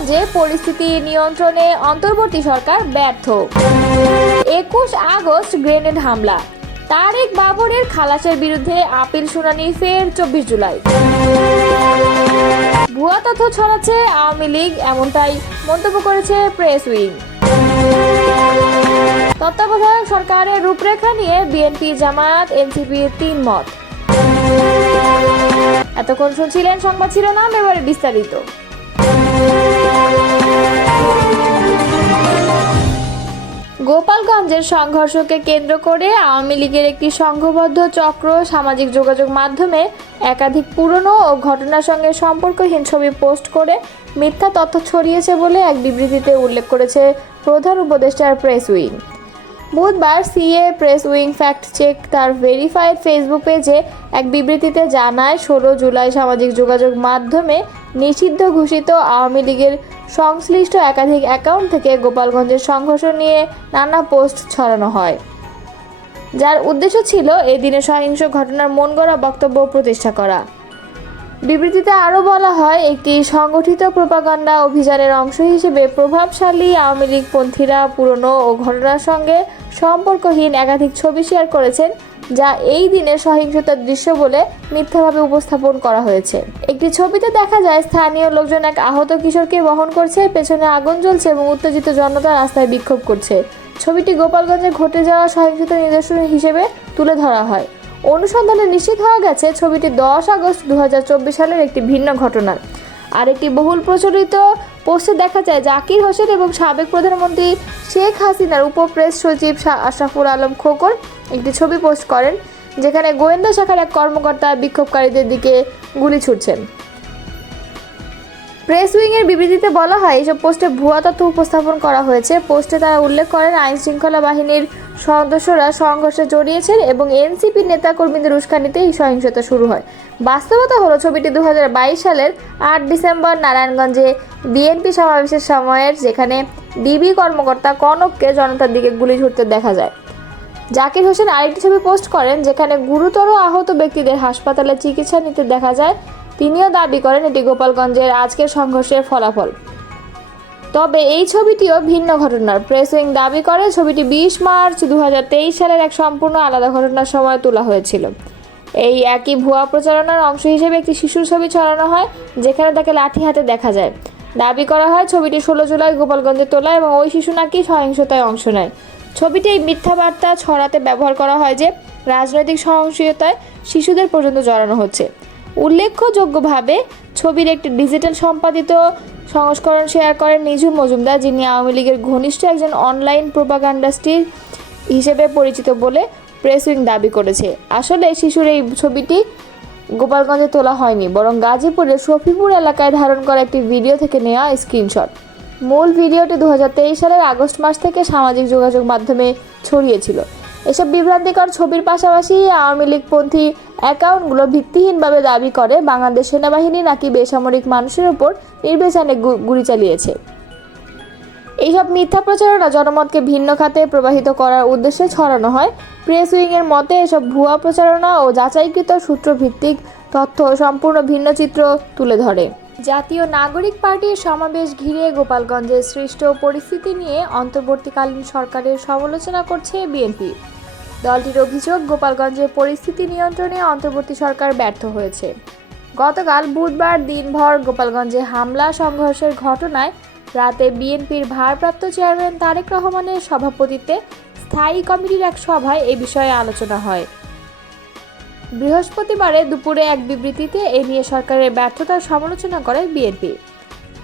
গোপালগঞ্জে পরিস্থিতি নিয়ন্ত্রণে অন্তর্বর্তী সরকার ব্যর্থ। 21 আগস্ট গ্রেনেড হামলা, তারেক বাবরের খালাসের বিরুদ্ধে আপিল শুনানি ফের 24 জুলাই। ভুয়া তথ্য ছড়াচ্ছে আওয়ামী লীগ, এমনটাই মন্তব্য করেছে প্রেস উইং। তত্ত্বাবধায়ক সরকারের রূপরেখা নিয়ে বিএনপি, জামায়াত, এনসিপির 3 মত। এতক্ষণ শুনছিলেন সংবাদ শিরোনাম, এবারে বিস্তারিত। গোপালগঞ্জের সংঘর্ষকে কেন্দ্র করে আওয়ামী লীগের একটি সংঘবদ্ধ চক্র সামাজিক যোগাযোগ মাধ্যমে একাধিক পুরনো ও ঘটনার সঙ্গে সম্পর্কহীন ছবি পোস্ট করে মিথ্যা তথ্য ছড়িয়েছে বলে এক বিবৃতিতে উল্লেখ করেছে প্রধান উপদেষ্টার প্রেস উইং। বুধবার CA press wing fact check তার ভেরিফাইড ফেসবুক পেজে এক বিবৃতিতে জানায়, 16 জুলাই সামাজিক যোগাযোগ মাধ্যমে নিষিদ্ধ ঘোষিত আওয়ামী লীগের সংশ্লিষ্ট একাধিক অ্যাকাউন্ট থেকে গোপালগঞ্জের সংঘর্ষ নিয়ে নানা পোস্ট ছড়ানো হয়, যার উদ্দেশ্য ছিল এই দিনে সহিংস ঘটনার মনগড়া বক্তব্য প্রতিষ্ঠা করা। বিবৃতিতে আরও বলা হয়, একটি সংগঠিত প্রোপাগান্ডা অভিযানের অংশ হিসেবে প্রভাবশালী আওয়ামী লীগপন্থীরা পুরনো ও ঘটনার সঙ্গে সম্পর্কহীন একাধিক ছবি শেয়ার করেছেন, যা এই দিনের সহিংসতার দৃশ্য বলে মিথ্যাভাবে উপস্থাপন করা হয়েছে। একটি ছবিতে দেখা যায় স্থানীয় লোকজন এক আহত কিশোরকে বহন করছে, পেছনে আগুন জ্বলছে এবং উত্তেজিত জনতা রাস্তায় বিক্ষোভ করছে। ছবিটি গোপালগঞ্জে ঘটে যাওয়া সহিংসতার নিদর্শন হিসেবে তুলে ধরা হয়। অনুসন্ধানে নিশ্চিত হওয়া গেছে ছবিটি 10 আগস্ট 2024 সালের একটি ভিন্ন ঘটনার। আরেকটি বহুল প্রচলিত পোস্টে দেখা যায় জাকির হোসেন এবং সাবেক প্রধানমন্ত্রী শেখ হাসিনার উপপ্রেস সচিব আশরাফুল আলম খোকন একটি ছবি পোস্ট করেন, যেখানে গোয়েন্দা শাখার এক কর্মকর্তা বিক্ষোভকারীদের দিকে গুলি ছুড়ছেন। প্রেস উইংয়ের বিবৃতিতে বলা হয়, এইসব পোস্টে ভুয়া তথ্য উপস্থাপন করা হয়েছে। পোস্টে তারা উল্লেখ করেন, আইন শৃঙ্খলা বাহিনীর সদস্যরা সংঘর্ষে জড়িয়েছেন এবং এনসিপি নেতাকর্মীদের উস্কানিতে এই সহিংসতা শুরু হয়। বাস্তবতা হলো, ছবিটি 2022 সালের 8 ডিসেম্বর নারায়ণগঞ্জে বিএনপি সমাবেশের সময়ের, যেখানে ডিবি কর্মকর্তা কনককে জনতার দিকে গুলি ছুড়তে দেখা যায়। জাকির হোসেন আরেকটি ছবি পোস্ট করেন, যেখানে গুরুতর আহত ব্যক্তিদের হাসপাতালে চিকিৎসা নিতে দেখা যায়। তিনিও দাবি করেন এটি গোপালগঞ্জের আজকের সংঘর্ষের ফলাফল। তবে এই ছবিটিও ভিন্ন ঘটনার। প্রেস উইং দাবি করে ছবিটি 20 মার্চ 2023 সালের এক সম্পূর্ণ আলাদা ঘটনার সময় তোলা হয়েছিল। এই একই ভুয়া প্রচারণার অংশ হিসেবে একটি শিশুর ছবি ছড়ানো হয়, যেখানে তাকে লাঠি হাতে দেখা যায়। দাবি করা হয় ছবিটি 16 জুলাই গোপালগঞ্জে তোলা এবং ওই শিশু নাকি সহিংসতায় অংশ নেয়। ছবিটি এই মিথ্যা বার্তা ছড়াতে ব্যবহার করা হয় যে রাজনৈতিক সহিংসতায় শিশুদের পর্যন্ত জড়ানো হচ্ছে। উল্লেখযোগ্যভাবে ছবির একটি ডিজিটাল সম্পাদিত সংস্করণ শেয়ার করেন নিঝুম মজুমদার, যিনি আওয়ামী লীগের ঘনিষ্ঠ একজন অনলাইন প্রোপাগান্ডাস্টির হিসেবে পরিচিত বলে প্রেস উইং দাবি করেছে। আসলে শিশুর এই ছবিটি গোপালগঞ্জে তোলা হয়নি, বরং গাজীপুরের শফিপুর এলাকায় ধারণ করা একটি ভিডিও থেকে নেওয়া স্ক্রিনশট। মূল ভিডিওটি 2023 সালের আগস্ট মাস থেকে সামাজিক যোগাযোগ মাধ্যমে ছড়িয়েছিল। এসব বিভ্রান্তিকর ছবির পাশাপাশি আওয়ামী লীগপন্থী অ্যাকাউন্টগুলো ভিত্তিহীনভাবে দাবি করে বাংলাদেশ সেনাবাহিনী নাকি বেসামরিক মানুষের উপর নির্বিচারে গুলি চালিয়েছে। এইসব মিথ্যা প্রচারণা জনমতকে ভিন্ন খাতে প্রবাহিত করার উদ্দেশ্যে ছড়ানো হয়। প্রেস উইংয়ের মতে, এসব ভুয়া প্রচারণা ও যাচাইকৃত সূত্রভিত্তিক তথ্য সম্পূর্ণ ভিন্ন চিত্র তুলে ধরে। জাতীয় নাগরিক পার্টির সমাবেশ ঘিরে গোপালগঞ্জে সৃষ্ট পরিস্থিতি নিয়ে অন্তর্বর্তীকালীন সরকারের সমালোচনা করছে বিএনপি। দলটির অভিযোগ, গোপালগঞ্জে পরিস্থিতি নিয়ন্ত্রণে অন্তর্বর্তী সরকার ব্যর্থ হয়েছে। গতকাল বুধবার দিনভর গোপালগঞ্জে হামলা সংঘর্ষের ঘটনায় রাতে বিএনপির ভারপ্রাপ্ত চেয়ারম্যান তারেক রহমানের সভাপতিত্বে স্থায়ী কমিটির এক সভায় এ বিষয়ে আলোচনা হয়। বৃহস্পতিবারে দুপুরে এক বিবৃতিতে এ নিয়ে সরকারের ব্যর্থতার সমালোচনা করে বিএনপি।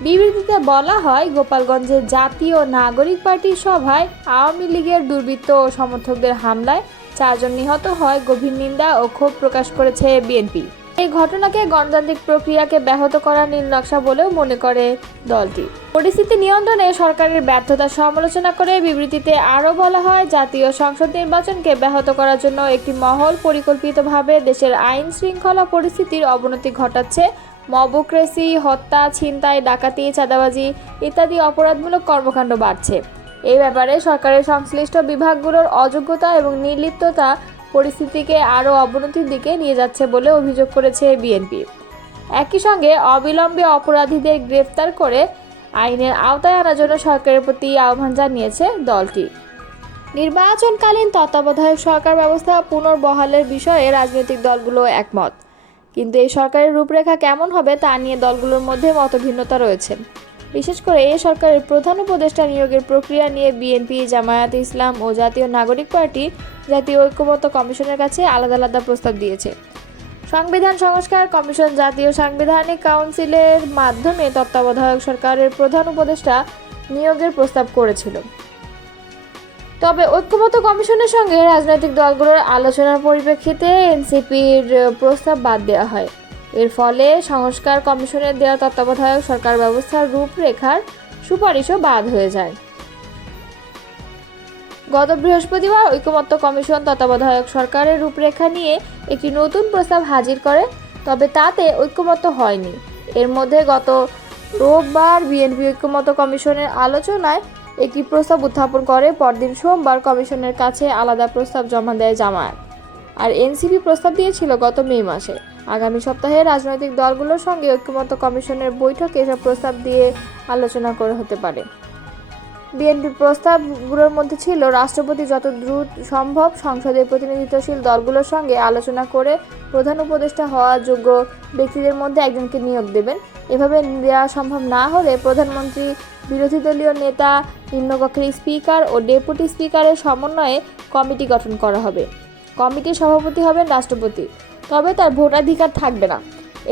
বিবৃতিতে বলা হয়, গোপালগঞ্জের জাতীয় নাগরিক পার্টির সভায় আওয়ামী লীগের দুর্বৃত্ত ও সমর্থকদের হামলায় 4 জন নিহত হয়। গভীর নিন্দা ও ক্ষোভ প্রকাশ করেছে বিএনপি। এই ঘটনাকে গণতান্ত্রিক প্রক্রিয়াকে ব্যাহত করার নীলনকশা বলেও মনে করে দলটি। পরিস্থিতি নিয়ন্ত্রণে সরকারের ব্যর্থতার সমালোচনা করে বিবৃতিতে আরও বলা হয়, জাতীয় সংসদ নির্বাচনকে ব্যাহত করার জন্য একটি মহল পরিকল্পিতভাবে দেশের আইন শৃঙ্খলা পরিস্থিতির অবনতি ঘটাচ্ছে। মবক্রেসি, হত্যা, ছিনতাই, ডাকাতি, চাঁদাবাজি ইত্যাদি অপরাধমূলক কর্মকাণ্ড বাড়ছে। এই ব্যাপারে সরকারের সংশ্লিষ্ট বিভাগগুলোর অযোগ্যতা এবং নির্লিপ্ততা পরিস্থিতিকে আরও অবনতির দিকে নিয়ে যাচ্ছে বলে অভিযোগ করেছে বিএনপি। একই সঙ্গে অবিলম্বে অপরাধীদের গ্রেফতার করে আইনের আওতায় আনার জন্য সরকারের প্রতি আহ্বান জানিয়েছে দলটি। নির্বাচনকালীন তত্ত্বাবধায়ক সরকার ব্যবস্থা পুনর্বহালের বিষয়ে রাজনৈতিক দলগুলো একমত, কিন্তু এই সরকারের রূপরেখা কেমন হবে তা নিয়ে দলগুলোর মধ্যে মতভিন্নতা রয়েছে। বিশেষ করে এই সরকারের প্রধান উপদেষ্টা নিয়োগের প্রক্রিয়া নিয়ে বিএনপি, জামায়াতে ইসলাম ও জাতীয় নাগরিক পার্টি জাতীয় ঐক্যমত্য কমিশনের কাছে আলাদা আলাদা প্রস্তাব দিয়েছে। সংবিধান সংস্কার কমিশন জাতীয় সাংবিধানিক কাউন্সিলের মাধ্যমে তত্ত্বাবধায়ক সরকারের প্রধান উপদেষ্টা নিয়োগের প্রস্তাব করেছিল। তবে ঐক্যমত্য কমিশনের সঙ্গে রাজনৈতিক দলগুলোর আলোচনার পরিপ্রেক্ষিতে এনসিপির প্রস্তাব বাদ দেওয়া হয়। এর ফলে সংস্কার কমিশনের দেওয়া তত্ত্বাবধায়ক সরকার ব্যবস্থার রূপরেখার সুপারিশও বাদ হয়ে যায়। গত বৃহস্পতিবার ঐক্যমত্য কমিশন তত্ত্বাবধায়ক সরকারের রূপরেখা নিয়ে একটি নতুন প্রস্তাব হাজির করে, তবে তাতে ঐক্যমত্য হয়নি। এর মধ্যে গত রোববার বিএনপি ঐক্যমত্য কমিশনের আলোচনায় একটি প্রস্তাব উত্থাপন করে। পরদিন সোমবার কমিশনের কাছে আলাদা প্রস্তাব জমা দেয় জামায়াত, আর এনসিপি প্রস্তাব দিয়েছিল গত মে মাসে। আগামী সপ্তাহে রাজনৈতিক দলগুলোর সঙ্গে ঐক্যমত্য কমিশনের বৈঠকে এসব প্রস্তাব দিয়ে আলোচনা করে হতে পারে। বিএনপির প্রস্তাবগুলোর মধ্যে ছিল রাষ্ট্রপতি যত দ্রুত সম্ভব সংসদের প্রতিনিধিত্বশীল দলগুলোর সঙ্গে আলোচনা করে প্রধান উপদেষ্টা হওয়া যোগ্য ব্যক্তিদের মধ্যে একজনকে নিয়োগ দেবেন। এভাবে দেওয়া সম্ভব না হলে প্রধানমন্ত্রী, বিরোধী দলীয় নেতা, নিম্নকক্ষের স্পিকার ও ডেপুটি স্পিকারের সমন্বয়ে কমিটি গঠন করা হবে। কমিটির সভাপতি হবেন রাষ্ট্রপতি, তবে তার ভোটাধিকার থাকবে না।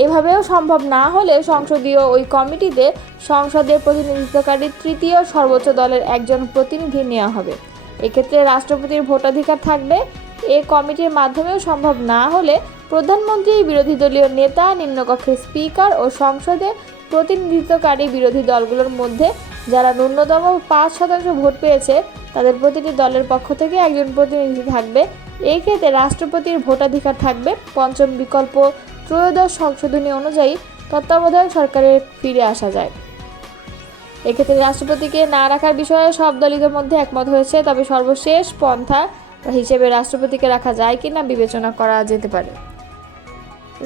এভাবেও সম্ভব না হলে সংসদীয় ওই কমিটিতে সংসদের প্রতিনিধিত্বকারী তৃতীয় সর্বোচ্চ দলের একজন প্রতিনিধি নেওয়া হবে। এক্ষেত্রে রাষ্ট্রপতির ভোটাধিকার থাকবে। এই কমিটির মাধ্যমেও সম্ভব না হলে প্রধানমন্ত্রী, বিরোধী দলীয় নেতা, নিম্নকক্ষের স্পিকার ও সংসদে প্রতিনিধিত্বকারী বিরোধী দলগুলোর মধ্যে যারা ন্যূনতম 5% ভোট পেয়েছে তাদের প্রতিটি দলের পক্ষ থেকে একজন প্রতিনিধি থাকবে। এই ক্ষেত্রে রাষ্ট্রপতির ভোটাধিকার থাকবে। পঞ্চম বিকল্প ত্রয়োদশ সংশোধনী অনুযায়ী তত্ত্বাবধায়ক সরকারের ফিরে আসা যায়। এক্ষেত্রে রাষ্ট্রপতিকে না রাখার বিষয়ে সব দলীয় মধ্যে একমত হয়েছে, তবে সর্বশেষ পন্থা হিসেবে রাষ্ট্রপতিকে রাখা যায় কিনা বিবেচনা করা যেতে পারে।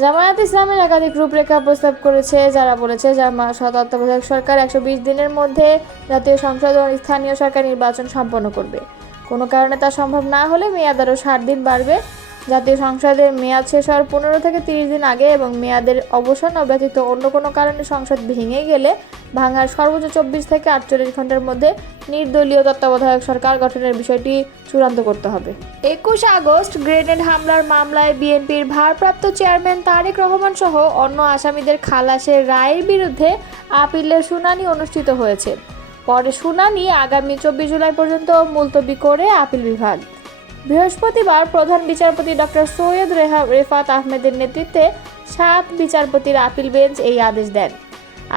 জামায়াত ইসলামের একাধিক রূপরেখা প্রস্তাব করেছে, যারা বলেছে তত্ত্বাবধায়ক সরকার 120 দিনের মধ্যে জাতীয় সংসদ ও স্থানীয় সরকার নির্বাচন সম্পন্ন করবে। কোনো কারণে তা সম্ভব না হলে মেয়াদ আরও 60 দিন বাড়বে। জাতীয় সংসদের মেয়াদ শেষ হওয়ার 15 থেকে 30 দিন আগে এবং মেয়াদের অবসান ব্যতীত অন্য কোনো কারণে সংসদ ভেঙে গেলে ভাঙার সর্বোচ্চ 24 থেকে 48 ঘন্টার মধ্যে নির্দলীয় তত্ত্বাবধায়ক সরকার গঠনের বিষয়টি চূড়ান্ত করতে হবে। 21 আগস্ট গ্রেনেড হামলার মামলায় বিএনপির ভারপ্রাপ্ত চেয়ারম্যান তারেক রহমান সহ অন্য আসামিদের খালাসের রায়ের বিরুদ্ধে আপিলের শুনানি অনুষ্ঠিত হয়েছে। পরে শুনানি আগামী 24 জুলাই পর্যন্ত মুলতবি করে আপিল বিভাগ। বৃহস্পতিবার প্রধান বিচারপতি ডক্টর সৈয়দ রেফাত আহমেদের নেতৃত্বে 7 বিচারপতির আপিল বেঞ্চ এই আদেশ দেন।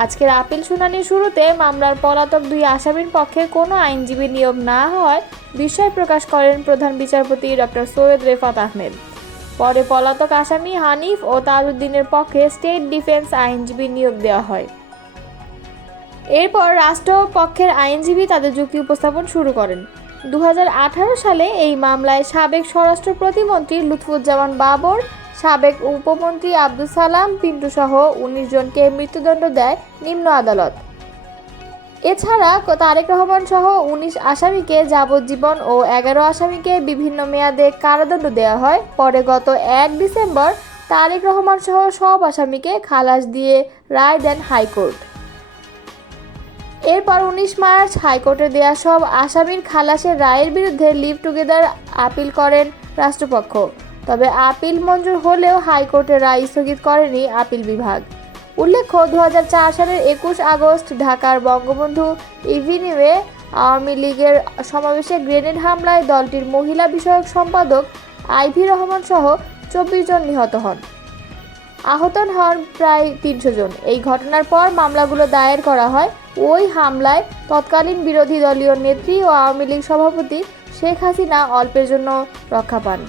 আজকের আপিল শুনানির শুরুতে মামলার পলাতক 2 আসামির পক্ষে কোনো আইনজীবী নিয়োগ না হওয়ায় বিস্ময় প্রকাশ করেন প্রধান বিচারপতি ডক্টর সৈয়দ রেফাত আহমেদ। পরে পলাতক আসামি হানিফ ও তাজউদ্দিনের পক্ষে স্টেট ডিফেন্স আইনজীবী নিয়োগ দেওয়া হয়। এরপর রাষ্ট্রপক্ষের আইনজীবী তাদের যুক্তি উপস্থাপন শুরু করেন। 2018 সালে এই মামলায় সাবেক স্বরাষ্ট্র প্রতিমন্ত্রী লুৎফুজ্জামান বাবর, সাবেক উপমন্ত্রী আব্দুল সালাম পিন্টু সহ 19 জনকে মৃত্যুদণ্ড দেয় নিম্ন আদালত। এছাড়া তারেক রহমান সহ 19 আসামিকে যাবজ্জীবন ও 11 আসামিকে বিভিন্ন মেয়াদে কারাদণ্ড দেওয়া হয়। পরে গত 1 ডিসেম্বর তারেক রহমান সহ সব আসামিকে খালাস দিয়ে রায় দেন হাইকোর্ট। এরপর 19 মার্চ হাইকোর্টে দেয়া সব আসামির খালাসের রায়ের বিরুদ্ধে লিভ টুগেদার আপিল করেন রাষ্ট্রপক্ষ। তবে আপিল মঞ্জুর হলেও হাইকোর্টের রায় স্থগিত করেনি আপিল বিভাগ। উল্লেখ্য, 2004 সালের 21 আগস্ট ঢাকার বঙ্গবন্ধু এভিনিউয়ে আওয়ামী লীগের সমাবেশে গ্রেনেড হামলায় দলটির মহিলা বিষয়ক সম্পাদক আইভি রহমান সহ 24 জন নিহত হন। আহত হন প্রায় 300 জন। এই ঘটনার পর মামলাগুলো দায়ের করা হয়। ওই হামলায় তৎকালীন বিরোধী দলীয় নেত্রী ও আওয়ামী লীগ সভাপতি শেখ হাসিনা অল্পের জন্য রক্ষা পান।